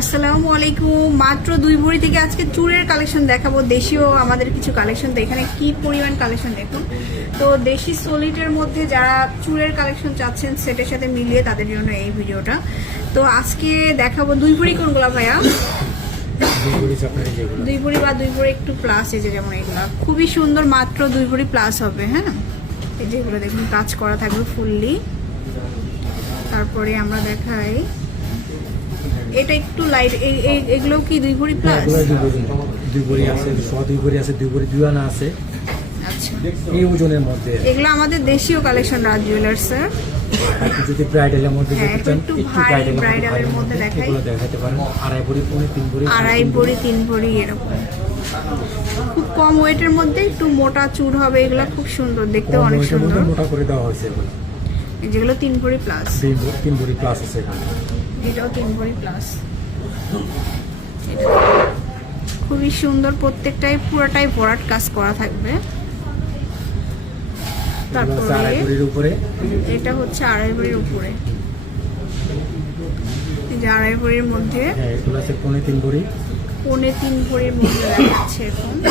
আসসালামু আলাইকুম। মাত্র দুই ভরি থেকে আজকে চুড়ের কালেকশন দেখাবো দেশীয় আমাদের কিছু কালেকশন। তো এখানে কি পরিমাণ কালেকশন দেখুন? তো দেশি সলিটের মধ্যে যারা চুড়ের কালেকশন চাচ্ছেন সেটের সাথে মিলিয়ে তাদের জন্য এই ভিডিওটা। তো আজকে দেখাবো দুই ভরি কোনগুলো ভাইয়া? দুই ভরি বা দুই ভরি একটু প্লাস এই যে যেমন এগুলা। খুবই সুন্দর মাত্র দুই ভরি প্লাস হবে হ্যাঁ? এই যেগুলো দেখুন কাজ করা থাকবে ফুললি তারপরে আমরা দেখাই। এটা একটু লাইট এগুলো কি দুই ভরি প্লাস দুই ভরি আছে দুই ভরি আছে দুই ভরি দুই আনা আছে। আচ্ছা। এই ওজনের মধ্যে। এগুলো আমাদের দেশীয় কালেকশন রাজ জুয়েলার্সের আপনি যদি ব্রাইডালের মধ্যে হ্যাঁ, চান একটু একটু ভারী ব্রাইডালের মধ্যে মধ্যে দেখাই। এগুলো দেখাতে পারেন আড়াই ভরি পৌনে তিন ভরি আড়াই ভরি তিন ভরি এরকম। খুব কম ওয়েটের মধ্যে একটু মোটা চুর হবে এগুলো খুব সুন্দর দেখতে অনেক সুন্দর। মোটা করে দেওয়া হয়েছে এগুলো। যেগুলো তিন ভরি প্লাস তিন ভরি- প্লাস আছে এখানে। এটাও তিন ভরি প্লাস খুবই সুন্দর প্রত্যেকটাই পুরোটাই ভরাট কাজ করা থাকবে। তারপরে উপরে। এটা হচ্ছে আড়াই ভরির উপরে। এই যে আড়াই ভরির মধ্যে হ্যাঁ পৌনে তিন ভরি। পৌনে তিন ভরির মধ্যে দেখাচ্ছে এখন।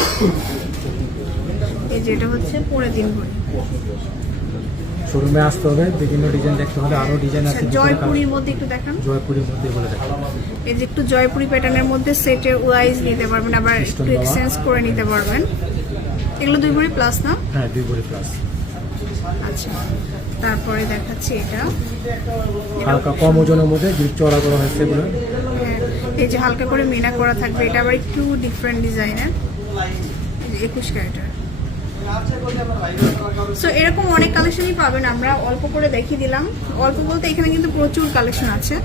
এই যেটা হচ্ছে পৌনে তিন ভরি। শোরুমে আসতে হবে বিভিন্ন ডিজাইন দেখতে হলে আরও ডিজাইন আচ্ছা আছে জয়পুরীর মধ্যে একটু দেখান। জয়পুরের মধ্যে এগুলো দেখেন এই যে একটু জয়পুরি প্যাটার্নের মধ্যে সেটের ওয়াইজ নিতে পারবেন আবার একটু এক্সচেঞ্জ করে নিতে পারবেন। এগুলো দুই ভরি প্লাস না? হ্যাঁ দুই ভরি প্লাস আচ্ছা তারপরে দেখাচ্ছি এটা। হালকা কম ওজনের মধ্যে যে চড়া করা হয়েছে এগুলো হ্যাঁ, এই যে হালকা করে মিনা করা থাকবে এটা আবার একটু ডিফারেন্ট ডিজাইনের একুশ ক্যারেটার। সো এরকম অনেক কালেকশনই পাবেন, আমরা অল্প করে দেখিয়ে দিলাম। অল্প বলতে এখানে কিন্তু প্রচুর কালেকশন আছে।